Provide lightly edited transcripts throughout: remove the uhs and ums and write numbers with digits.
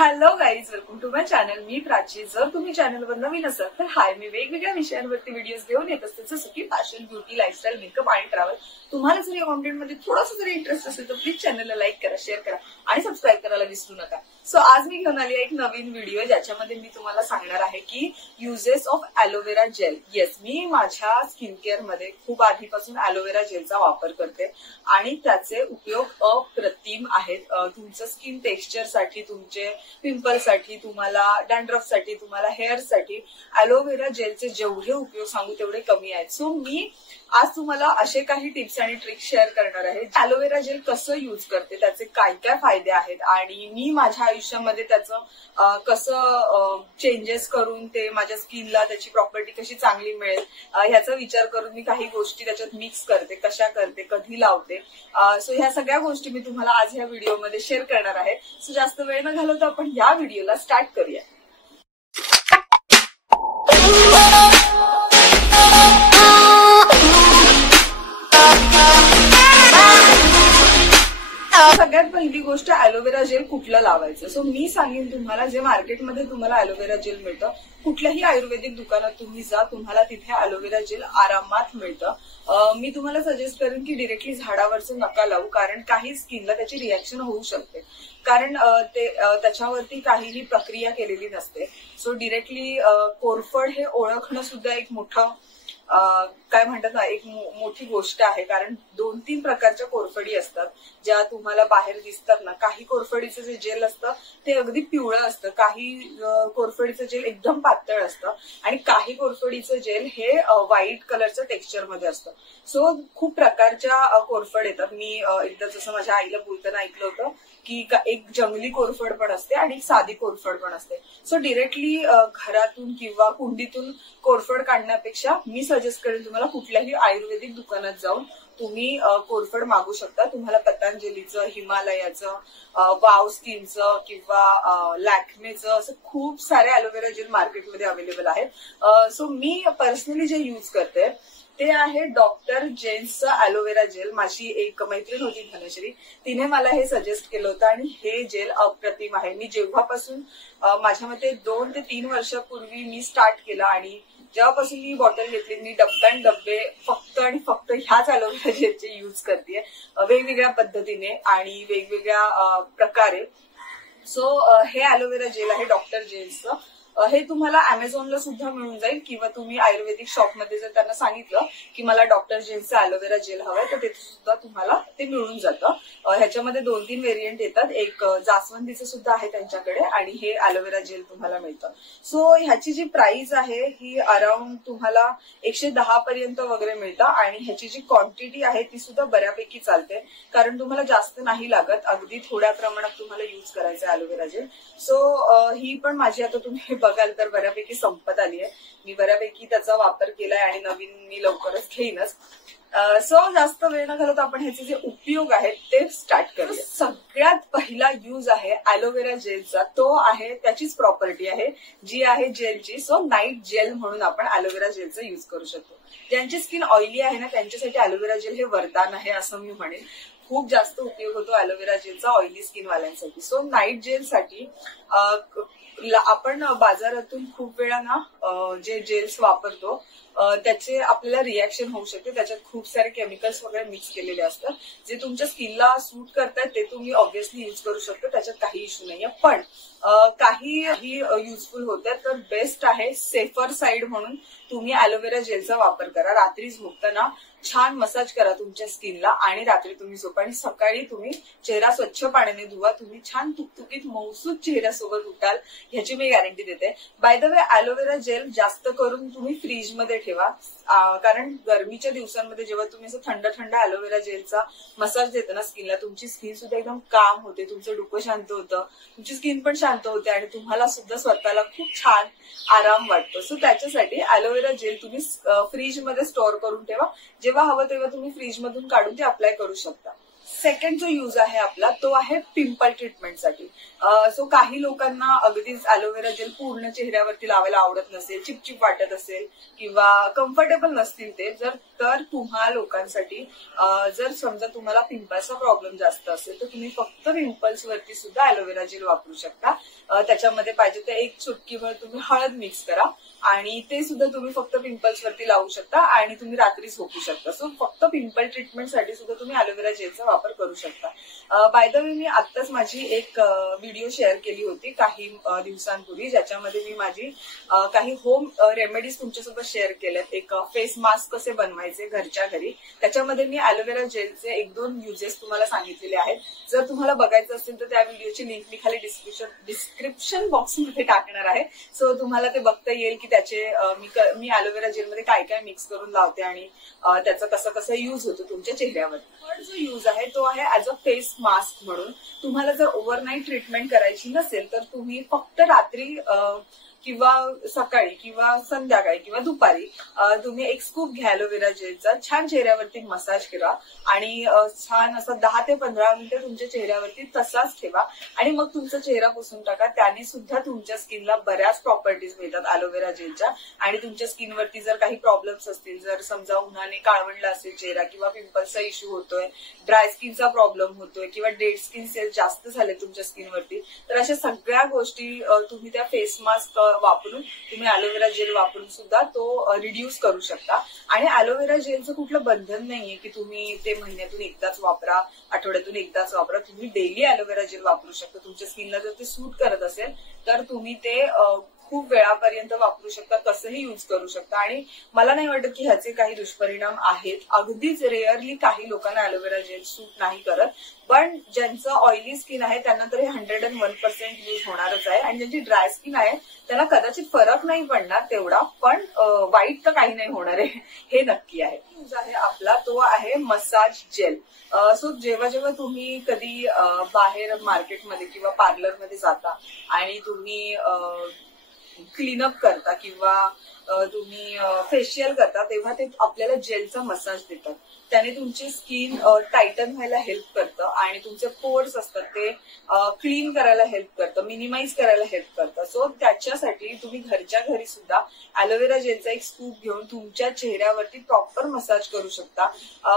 Hello guys, welcome to my channel. मी प्राची. जर तुम्ही चॅनलवर नवीन असाल तर हाय, मी वेगवेगळ्या विषयांवरती व्हिडिओज घेऊन येत असते, जसं की फॅशन, ब्युटी, लाईफस्टाईल, मेकअप आणि ट्रॅव्हल. तुम्हाला जर या कॉन्टेंटमध्ये थोडासा जरी इंटरेस्ट असेल तर प्लीज चॅनलला लाईक करा, शेअर करा आणि सबस्क्राईब करायला विसरू नका. सो आज मी घेऊन आली एक नवीन व्हिडिओ ज्याच्यामध्ये मी तुम्हाला सांगणार आहे की uses of aloe vera gel. Yes, मी माझ्या स्किन केअर मध्ये खूप आधीपासून ॲलोवेरा जेलचा वापर करते आणि त्याचे उपयोग अप्रतिम आहेत. तुमचं स्किन टेक्स्चरसाठी, तुमचे पिंपलसाठी, तुम्हाला डॅन्ड्रफसाठी, तुम्हाला हेअरसाठी ॲलोवेरा जेलचे जेवढे उपयोग सांगू तेवढे कमी आहेत. सो मी आज तुम्हाला असे काही टिप्स आणि ट्रिक्स शेअर करणार आहे. ॲलोवेरा जेल कसं यूज करते, त्याचे काय काय फायदे आहेत आणि मी माझ्या आयुष्यामध्ये त्याचं कसं चेंजेस करून ते माझ्या स्किनला त्याची प्रॉपर्टी कशी चांगली मिळेल ह्याचा विचार करून मी काही गोष्टी त्याच्यात मिक्स करते, कशा करते, कधी लावते. सो ह्या सगळ्या गोष्टी मी तुम्हाला आज ह्या व्हिडिओमध्ये शेअर करणार आहे. सो जास्त वेळ न घालवता आपण या व्हिडिओला स्टार्ट करूया. सगळ्यात पहिली गोष्ट, ॲलोवेरा जेल कुठलं लावायचं. सो मी सांगेन तुम्हाला, जे मार्केटमध्ये तुम्हाला ॲलोवेरा जेल मिळतं, कुठल्याही आयुर्वेदिक दुकानात तुम्ही जा, तुम्हाला तिथे ॲलोवेरा जेल आरामात मिळतं. मी तुम्हाला सजेस्ट करेन की डिरेक्टली झाडावरचं नका लावू, कारण काही स्किनला त्याची रिॲक्शन होऊ शकते, कारण ते त्याच्यावरती काहीही प्रक्रिया केलेली नसते. सो डिरेक्टली कोरफड हे ओळखणं सुद्धा एक मोठं काय म्हणतात ना, एक मोठी गोष्ट आहे. कारण 2-3 प्रकारच्या कोरफडी असतात ज्या तुम्हाला बाहेर दिसतात ना. काही कोरफडीचं जे जेल असतं ते अगदी पिवळं असतं, काही कोरफडीचं जेल एकदम पातळ असतं आणि काही कोरफडीचं जेल हे व्हाईट कलरचं टेक्स्चर मध्ये असतं. सो खूप प्रकारच्या कोरफड येतात. मी एकदा जसं माझ्या आईला बोलताना ऐकलं होतं की एक जंगली कोरफड पण असते आणि एक साधी कोरफड पण असते. सो डिरेक्टली घरातून किंवा कुंडीतून कोरफड काढण्यापेक्षा मी सजेस्ट करेन तुम्हाला कुठल्याही आयुर्वेदिक दुकानात जाऊन तुम्ही कोरफड मागू शकता. तुम्हाला पतंजलीचं, हिमालयाचं, वाव स्किनचं किंवा लॅक्मेचं असं खूप सारे ॲलोवेरा जेल मार्केटमध्ये अवेलेबल आहेत. सो मी पर्सनली जे यूज करते ते आहे डॉक्टर जेन्सचं ॲलोवेरा जेल. माझी एक मैत्रीण होती धनश्री, तिने मला हे सजेस्ट केलं होतं आणि हे जेल अप्रतिम आहे. मी जेव्हापासून माझ्या मते 2 ते 3 वर्षापूर्वी मी स्टार्ट केलं आणि जेव्हापासून मी बॉटल घेतली, मी डब्बे फक्त आणि फक्त ह्याच ॲलोवेरा जेलचे यूज करते, वेगवेगळ्या पद्धतीने आणि वेगवेगळ्या प्रकारे. सो हे ॲलोवेरा जेल आहे डॉक्टर जेन्सचं. हे तुम्हाला अमेझॉनला सुद्धा मिळून जाईल किंवा तुम्ही आयुर्वेदिक शॉपमध्ये जर त्यांना सांगितलं की मला डॉक्टर जेन्सचं ॲलोवेरा जेल हवंय तर तिथे सुद्धा तुम्हाला ते मिळून जातं. ह्याच्यामध्ये 2-3 व्हेरियंट येतात. एक जास्वंदीचं सुद्धा आहे त्यांच्याकडे आणि हे ॲलोवेरा जेल तुम्हाला मिळतं. सो ह्याची जी प्राइस आहे ही अराउंड तुम्हाला 110 पर्यंत वगैरे मिळतं आणि ह्याची जी क्वांटिटी आहे ती सुद्धा बऱ्यापैकी चालते, कारण तुम्हाला जास्त नाही लागत, अगदी थोड्या प्रमाणात तुम्हाला यूज करायचं ॲलोवेरा जेल. सो ही पण माझी आता तुम्ही बघाल तर बऱ्यापैकी संपत आली आहे. मी बऱ्यापैकी त्याचा वापर केलाय आणि नवीन मी लवकरच घेईनच. सो जास्त वेळ न घालवता आपण ह्याचे जे उपयोग आहेत ते स्टार्ट करूया. सगळ्यात पहिला यूज आहे ॲलोवेरा जेलचा, तो आहे त्याचीच प्रॉपर्टी आहे जी आहे जेलची. सो नाईट जेल म्हणून आपण ॲलोवेरा जेलचा यूज करू शकतो. ज्यांची स्किन ऑइली आहे ना त्यांच्यासाठी ॲलोवेरा जेल हे वरदान आहे असं मी म्हणेन. खूप जास्त उपयोग होतो ॲलोवेरा जेलचा ऑइली स्किन वाल्यांसाठी. सो नाईट जेलसाठी आपण बाजारातून खूप वेळा ना जे जेल्स वापरतो त्याचे आपल्याला रिॲक्शन होऊ शकते. त्याच्यात खूप सारे केमिकल्स वगैरे मिक्स केलेले असतात. जे तुमच्या स्किनला सूट करतात ते तुम्ही ऑब्व्हियसली यूज करू शकता, त्याच्यात काही इश्यू नाहीये. पण काही युजफुल होतात तर बेस्ट आहे सेफर साईड म्हणून तुम्ही ॲलोवेरा जेलचा वापर करा. रात्री झोपताना छान मसाज करा तुमच्या स्किनला आणि रात्री तुम्ही झोपा आणि सकाळी तुम्ही चेहरा स्वच्छ पाण्याने धुवा. तुम्ही छान तुकतुकीत मौसूद चेहऱ्यासोबत उठाल, ह्याची मी गॅरंटी देते. By the way, aloe vera gel जास्त करून तुम्ही फ्रीजमध्ये ठेवा, कारण गरमीच्या दिवसांमध्ये जेव्हा तुम्ही असं थंड थंड ॲलोवेरा जेलचा मसाज देता ना स्किनला, तुमची स्किन सुद्धा एकदम काम होते, तुमचं डोकं शांत होतं, तुमची स्किन पण शांत होते आणि तुम्हाला सुद्धा स्वतःला खूप छान आराम वाटतो. सो त्याच्यासाठी ॲलोवेरा जेल तुम्ही फ्रीजमध्ये स्टोअर करून ठेवा. जेव्हा हवं तेव्हा तुम्ही फ्रीजमधून काढून ते अप्लाय करू शकता. सेकंड जो यूज आहे आपला तो आहे पिंपल ट्रीटमेंटसाठी. सो काही लोकांना अगदीच अलोवेरा जेल पूर्ण चेहऱ्यावरती लावायला आवडत नसेल, चिपचिप वाटत असेल किंवा कम्फर्टेबल नसतील ते, तर तुम्हा लोकांसाठी जर समजा तुम्हाला पिंपल्सचा प्रॉब्लेम जास्त असेल तर तुम्ही फक्त पिंपल्स वरती सुद्धा अलोवेरा जेल वापरू शकता. त्याच्यामध्ये पाहिजे तर एक चुटकीभर तुम्ही हळद मिक्स करा आणि ते सुद्धा तुम्ही फक्त पिंपल्स वरती लावू शकता आणि तुम्ही रात्री झोपू शकता. सो फक्त पिंपल ट्रीटमेंटसाठी सुद्धा तुम्ही अलोवेरा जेलचा वापर करू शकता. बाय द वे मी आत्ताच माझी एक व्हिडिओ शेअर केली होती काही दिवसांपूर्वी, ज्याच्यामध्ये मी माझी काही होम रेमेडीज तुमच्यासोबत शेअर केल्यात. एक फेस मास्क कसे बनवायचे घरच्या घरी, त्याच्यामध्ये मी अलोवेरा जेलचे 1-2 युजेस तुम्हाला सांगितलेले आहेत. जर तुम्हाला बघायचं असेल तर त्या व्हिडिओची लिंक मी खाली डिस्क्रिप्शन बॉक्समध्ये टाकणार आहे. सो तुम्हाला ते बघता येईल की त्याचे मी अलोवेरा जेलमध्ये काय काय मिक्स करून लावते आणि त्याचा कसं कसं यूज होतो तुमच्या चेहऱ्यावर. थर्ड जो यूज आहे तो आहे ऍज अ फेस मास्क म्हणून. तुम्हाला जर ओव्हरनाईट ट्रीटमेंट करायची नसेल तर तुम्ही फक्त रात्री किंवा सकाळी किंवा संध्याकाळी किंवा दुपारी तुम्ही एक स्कूप घ्या अलोवेरा जेलचा, छान चेहऱ्यावरती मसाज करा आणि छान असं 10 ते 15 मिनिटं तुमच्या चेहऱ्यावरती तसाच ठेवा आणि मग तुमचा चेहरा पुसून टाका. त्याने सुद्धा तुमच्या स्किनला बऱ्याच प्रॉपर्टीज मिळतात अलोवेरा जेलच्या. आणि तुमच्या स्किनवरती जर काही प्रॉब्लेम्स असतील, जर समजा उन्हाने काळवंडला असेल चेहरा किंवा पिंपल्सचा इश्यू होतोय, ड्राय स्किनचा प्रॉब्लेम होतोय किंवा डेड स्किन सेल जास्त झाले तुमच्या स्किनवरती, तर अशा सगळ्या गोष्टी तुम्ही त्या फेस मास्क वापरून तुम्ही अलोवेरा जेल वापरून सुद्धा तो रिड्यूस करू शकता. आणि अलोवेरा जेलचं कुठलं बंधन नाहीये की तुम्ही ते महिन्यातून एकदाच वापरा, आठवड्यातून एकदाच वापरा. तुम्ही डेली अलोवेरा जेल वापरू शकता. तुमच्या स्किनला जर ते सूट करत असेल तर तुम्ही ते खूप वेळापर्यंत वापरू शकता, कसंही युज करू शकता. आणि मला नाही वाटत की ह्याचे काही दुष्परिणाम आहेत. अगदीच रेअरली काही लोकांना अलोवेरा जेल सूट नाही करत, पण ज्यांचं ऑइली स्किन आहे त्यांना तर हे 101% यूज होणारच आहे. आणि ज्यांची ड्राय स्किन आहे त्यांना कदाचित फरक नाही पडणार तेवढा, पण वाईट तर काही नाही होणार आहे, हे नक्की आहे. यूज आहे आपला तो आहे मसाज जेल. सो जेव्हा जेव्हा तुम्ही कधी बाहेर मार्केटमध्ये किंवा पार्लरमध्ये जाता आणि तुम्ही क्लीनअप करता किंवा तुम्ही फेशियल करता, तेव्हा ते आपल्याला जेलचा मसाज देतात. त्याने तुमची स्किन टायटन व्हायला हेल्प करतं आणि तुमचे पोर्स असतात ते क्लीन करायला हेल्प करतं, मिनिमाइज करायला हेल्प करतं. सो त्याच्यासाठी तुम्ही घरच्या घरी सुद्धा अलोवेरा जेलचा एक स्कूप घेऊन तुमच्या चेहऱ्यावरती प्रॉपर मसाज करू शकता.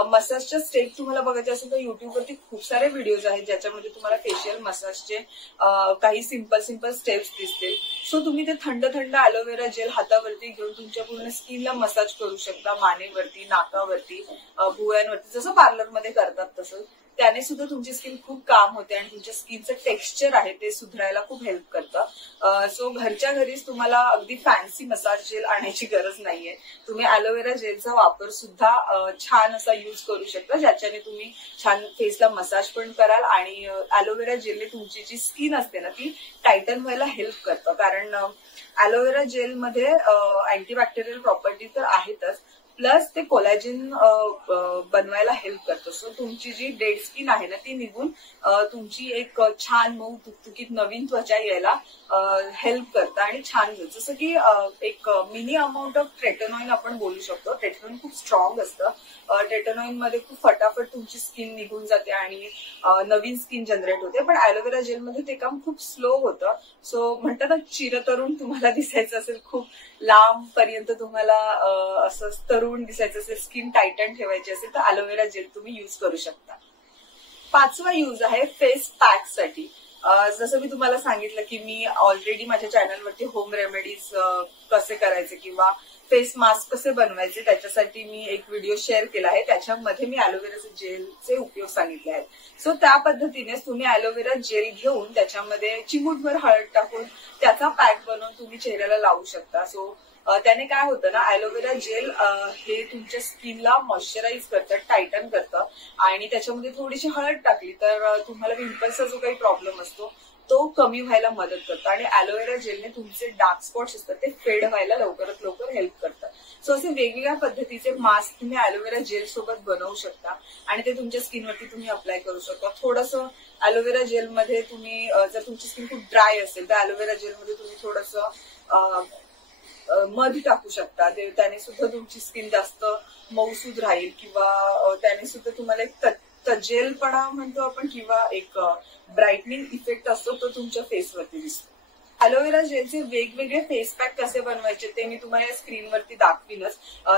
मसाजच्या स्टेप तुम्हाला बघायचे असेल तर युट्यूबवरती खूप सारे व्हिडिओज आहेत ज्याच्यामध्ये तुम्हाला फेशियल मसाजचे काही सिंपल स्टेप्स दिसतील. सो तुम्ही ते थंड अलोवेरा जेल हातावरती घेऊन तुमच्या पूर्ण स्किनला मसाज करू शकता, मानेवरती, नाकावरती, भुवयांवरती, जसं पार्लरमध्ये करतात तसं. त्याने सुद्धा तुमची स्किन खूप काम होते आणि तुमच्या स्किनचं टेक्स्चर आहे ते सुधारायला खूप हेल्प करतं. सो घरच्या घरीच तुम्हाला अगदी फॅन्सी मसाज जेल आणायची गरज नाहीये. तुम्ही अलोवेरा जेलचा वापर सुद्धा छान असा युज करू शकता, ज्याच्याने तुम्ही छान फेसला मसाज पण कराल आणि अलोवेरा जेलने तुमची जी स्किन असते ना ती टायटन व्हायला हेल्प करतं. कारण अलोवेरा जेलमध्ये अँटीबॅक्टेरियल प्रॉपर्टी तर आहेतच, प्लस ते कोलॅजिन बनवायला हेल्प करतं. सो तुमची जी डेड स्किन आहे ना ती निघून तुमची एक छान मऊ तुकतुकीत नवीन त्वचा यायला हेल्प करतं आणि छान, जसं की एक मिनी अमाऊंट ऑफ ट्रेटनॉइन आपण बोलू शकतो. ट्रेटनॉइन खूप स्ट्रॉंग असतं. ट्रेटनॉइन मध्ये खूप फटाफट तुमची स्किन निघून जाते आणि नवीन स्किन जनरेट होते, पण अलोवेरा जेलमध्ये ते काम खूप स्लो होतं. सो म्हणतात ना, चिरतरुण तुम्हाला दिसायचं असेल, खूप लांब पर्यंत तुम्हाला असं तरुण दिसायचं असेल, स्किन टायटन ठेवायची असेल तर अलोवेरा जेल तुम्ही युज करू शकता. 5वा यूज आहे फेस पॅक साठी. जसं मी तुम्हाला सांगितलं की मी ऑलरेडी माझ्या चॅनलवरती होम रेमेडीज कसे करायचे किंवा फेस मास्क कसे बनवायचे त्याच्यासाठी मी एक व्हिडिओ शेअर केला आहे. त्याच्यामध्ये मी अलोवेरा जेलचे उपयोग सांगितले आहेत. सो त्या पद्धतीनेच तुम्ही अलोवेरा जेल घेऊन त्याच्यामध्ये चिमूटभर हळद टाकून त्याचा पॅक बनवून तुम्ही चेहऱ्याला लावू शकता. सो त्याने काय होतं ना, अलोवेरा जेल हे तुमच्या स्किनला मॉइश्चराईज करतं, टायटन करतं आणि त्याच्यामध्ये थोडीशी हळद टाकली तर तुम्हाला पिंपल्सचा जो काही प्रॉब्लेम असतो तो कमी व्हायला मदत करतं आणि अलोवेरा जेलने तुमचे डार्क स्पॉट्स असतात ते फेड व्हायला लवकरात लवकर हेल्प करतं. सो असे वेगवेगळ्या पद्धतीचे मास्क तुम्ही अलोवेरा जेल सोबत बनवू शकता आणि ते तुमच्या स्किनवरती तुम्ही अप्लाय करू शकता. थोडंसं अलोवेरा जेलमध्ये तुम्ही जर तुमची स्किन खूप ड्राय असेल तर अलोवेरा जेलमध्ये तुम्ही थोडंसं मध टाकू शकता. त्याने सुद्धा तुमची स्किन जास्त मऊसूद राहील किंवा त्याने सुद्धा तुम्हाला एक तजेलपणा म्हणतो आपण किंवा एक ब्राईटनिंग इफेक्ट असतो तो तुमच्या फेसवरती दिसतो. अलोवेरा जेलचे वेगवेगळे फेस पॅक कसे बनवायचे ते मी तुम्हाला या स्क्रीनवरती दाखवीनच.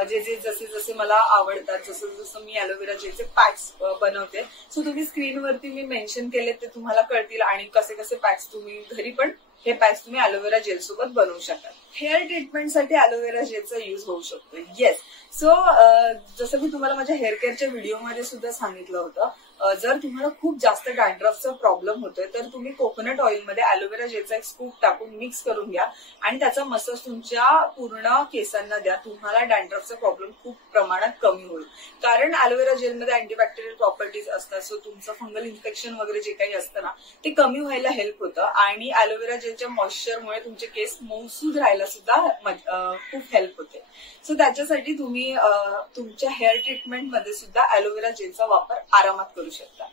जसे जसे मला आवडतात, जसं जसं मी अलोवेरा जेलचे पॅक्स बनवते, सो तुम्ही स्क्रीनवरती मी मेन्शन केले ते तुम्हाला कळतील. आणि कसे कसे पॅक्स तुम्ही घरी पण हे पॅक्स तुम्ही अलोवेरा जेल सोबत बनवू शकाल. हेअर ट्रीटमेंटसाठी अलोवेरा जेलचा युज होऊ शकतो. येस, सो जसं मी तुम्हाला माझ्या हेअर केअरच्या व्हिडिओमध्ये सुद्धा सांगितलं होतं, जर तुम्हाला खूप जास्त डॅन्ड्रफचा प्रॉब्लेम होतोय तर तुम्ही कोकोनट ऑइलमध्ये अलोवेरा जेलचा एक स्कूप टाकून मिक्स करून घ्या आणि त्याचा मसाज तुमच्या पूर्ण केसांना द्या. तुम्हाला डॅन्ड्रफचा प्रॉब्लेम खूप प्रमाणात कमी होईल. कारण अलोवेरा जेलमध्ये अँटीबॅक्टेरियल प्रॉपर्टीज असतात, सो तुमचं फंगल इन्फेक्शन वगैरे जे काही असतं ना ते कमी व्हायला हेल्प होतं. आणि अलोवेरा जेलच्या मॉइश्चरमुळे तुमचे केस मऊसूद राहायला सुद्धा खूप हेल्प होते. सो त्याच्यासाठी तुम्ही तुमच्या हेअर ट्रीटमेंटमध्ये सुद्धा अलोवेरा जेलचा वापर आरामात करू शकता.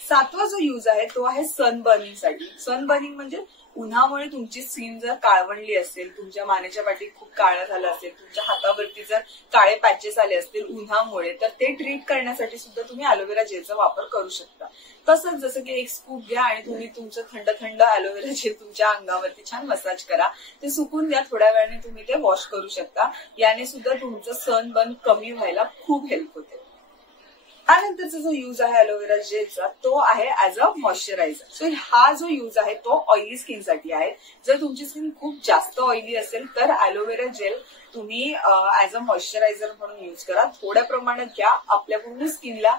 7वा जो यूज आहे तो आहे सनबर्निंगसाठी. सनबर्निंग म्हणजे उन्हामुळे तुमची स्किन जर काळवणली असेल, तुमच्या मानेच्या पाठी खूप काळं झालं असेल, तुमच्या हातावरती जर काळे पॅचेस आले असतील उन्हामुळे, तर ते ट्रीट करण्यासाठी सुद्धा तुम्ही अलोवेरा जेलचा वापर करू शकता. तसंच जसं की एक स्कूप घ्या आणि तुम्ही तुमचं थंड थंड अलोवेरा जेल तुमच्या अंगावरती छान मसाज करा, ते सुकून द्या, थोड्या वेळाने तुम्ही ते वॉश करू शकता. याने सुद्धा तुमचं सनबर्न कमी व्हायला खूप हेल्प होते. त्यानंतरचा जो यूज आहे अलोवेरा जेलचा तो आहे ऍज अ मॉइश्चरायझर. सो हा जो यूज आहे तो ऑइली स्किनसाठी आहे. जर तुमची स्किन खूप जास्त ऑइली असेल तर अलोवेरा जेल तुम्ही ऍज अ मॉइश्चरायझर म्हणून यूज करा. थोड्या प्रमाणात घ्या, आपल्या पूर्ण स्किनला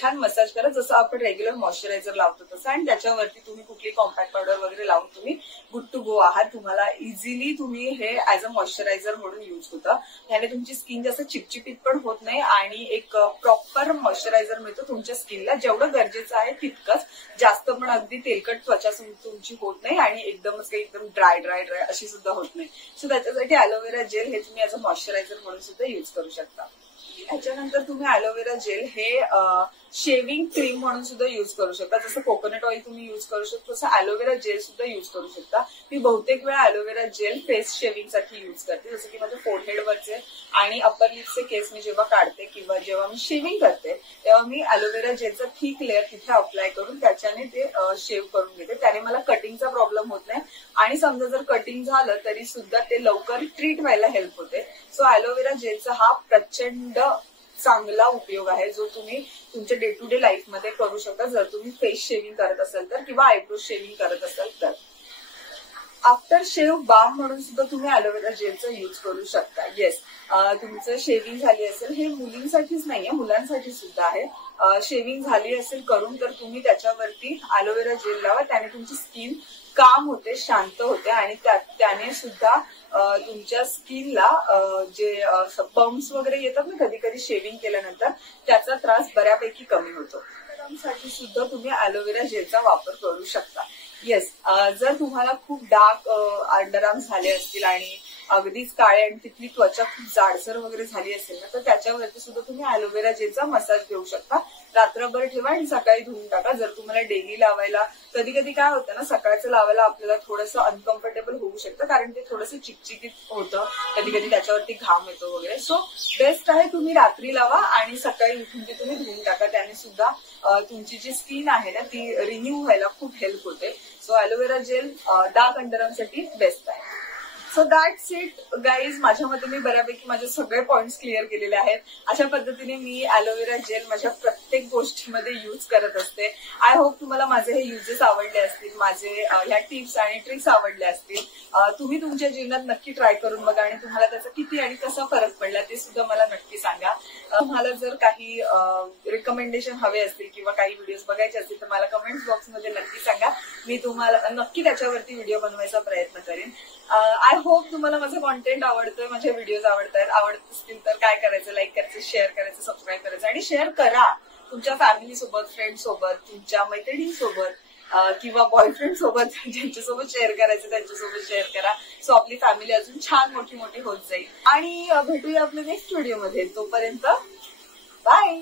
छान मसाज करा, जसं आपण रेग्युलर मॉइश्चरायझर लावतो तसं. आणि त्याच्यावरती तुम्ही कुठली कॉम्पॅक्ट पावडर वगैरे लावून तुम्ही गुड टू गो आहात. तुम्हाला इझिली तुम्ही हे ऍज अ मॉइश्चरायझर म्हणून यूज होतं. याने तुमची स्किन जास्त चिपचिपीत पण होत नाही आणि एक प्रॉपर मॉइश्चरायझर मिळतो तुमच्या स्किनला. जेवढं गरजेचं आहे तितकंच, जास्त पण अगदी तेलकट त्वचा तुमची होत नाही आणि एकदमच काही एकदम ड्राय अशी सुद्धा होत नाही. सो त्याच्यासाठी अलोवेरा जेल हे तुम्ही ऍज अ मॉइश्चरायझर म्हणून सुद्धा यूज करू शकता. त्याच्यानंतर तुम्ही अलोवेरा जेल हे शेविंग क्रीम म्हणून सुद्धा युज करू शकता. जसं कोकोनट ऑइल तुम्ही युज करू शकता तसं अलोवेरा जेल सुद्धा युज करू शकता. मी बहुतेक वेळा अलोवेरा जेल फेस शेविंगसाठी युज करते, जसं की माझ्या फोरहेडवरचे आणि अपर लिप्सचे केस मी जेव्हा काढते किंवा जेव्हा मी शेविंग करते तेव्हा मी अलोवेरा जेलचा थिक लेअर तिथे अप्लाय करून त्याच्याने ते शेव करून घेते. त्याने मला कटिंगचा प्रॉब्लेम होत नाही आणि समजा जर कटिंग झालं तरी सुद्धा ते लवकर ट्रीट व्हायला हेल्प होते. सो अलोवेरा जेलचा हा प्रचंड चांगला उपयोग आहे जो तुम्ही तुमच्या डे टू डे लाईफमध्ये करू शकता जर तुम्ही फेस शेविंग करत असाल तर किंवा आयब्रो शेविंग करत असाल तर. आफ्टर शेव बाम म्हणून सुद्धा तुम्ही अलोवेरा जेलचा यूज करू शकता. येस, तुमचं शेविंग झाली असेल, हे मुलींसाठीच नाहीये मुलांसाठी सुद्धा आहे. शेविंग झाली असेल करून तर तुम्ही त्याच्यावरती अलोवेरा जेल लावा, त्याने तुमची स्किन काम होते, शांत होते आणि त्याने सुद्धा तुमच्या स्किनला जे बम्स वगैरे येतात ना कधी कधी शेविंग केल्यानंतर त्याचा त्रास बऱ्यापैकी कमी होतो. साठी सुद्धा तुम्ही अलोवेरा जेलचा वापर करू शकता. येस, जर तुम्हाला खूप डार्क अंडरआर्म्स झाले असतील आणि अगदीच काळे आणि तिथली त्वचा खूप जाडसर वगैरे झाली असेल ना तर त्याच्यावरती सुद्धा तुम्ही अलोवेरा जेलचा मसाज घेऊ शकता. रात्रभर ठेवा आणि सकाळी धुवून टाका. जर तुम्हाला डेली लावायला कधी कधी काय होतं ना, सकाळचं लावायला आपल्याला थोडंसं अनकम्फर्टेबल होऊ शकतं कारण ते थोडंसं चिकचिकीत होतं, कधी कधी त्याच्यावरती घाम येतो वगैरे. सो बेस्ट आहे तुम्ही रात्री लावा आणि सकाळी उठून ते तुम्ही धुवून टाका. त्याने सुद्धा तुमची जी स्किन आहे ना ती रिन्यू व्हायला खूप हेल्प होते. सो अलोवेरा जेल डार्क अंडरआर्मसाठी बेस्ट आहे. So that's it guys. माझ्या मते मी बऱ्यापैकी माझे सगळे पॉइंट्स क्लिअर केलेले आहेत. अशा पद्धतीने मी अलोवेरा जेल माझ्या प्रत्येक गोष्टीमध्ये यूज करत असते. आय होप तुम्हाला माझे हे युजेस आवडले असतील, माझे ह्या टिप्स आणि ट्रिक्स आवडल्या असतील. तुम्ही तुमच्या जीवनात नक्की ट्राय करून बघा आणि तुम्हाला त्याचा किती आणि कसा फरक पडला ते सुद्धा मला नक्की सांगा. तुम्हाला जर काही रिकमेंडेशन हवे असतील किंवा काही व्हिडिओज बघायचे असतील तर मला कमेंट्स बॉक्समध्ये नक्की सांगा. मी तुम्हाला नक्की त्याच्यावरती व्हिडिओ बनवायचा प्रयत्न करेन. आय होप तुम्हाला माझं कॉन्टेंट आवडतोय, माझे व्हिडिओज आवडत असतील तर काय करायचं, लाईक करायचं, शेअर करायचं, सबस्क्राईब करायचं आणि शेअर करा तुमच्या फॅमिली सोबत, फ्रेंड सोबत, तुमच्या मैत्रिणींसोबत किंवा बॉयफ्रेंड सोबत, ज्यांच्यासोबत शेअर करायचं त्यांच्यासोबत शेअर करा. सो आपली फॅमिली अजून छान मोठी मोठी होत जाईल आणि भेटूया आपल्या नेक्स्ट व्हिडिओमध्ये. तोपर्यंत बाय.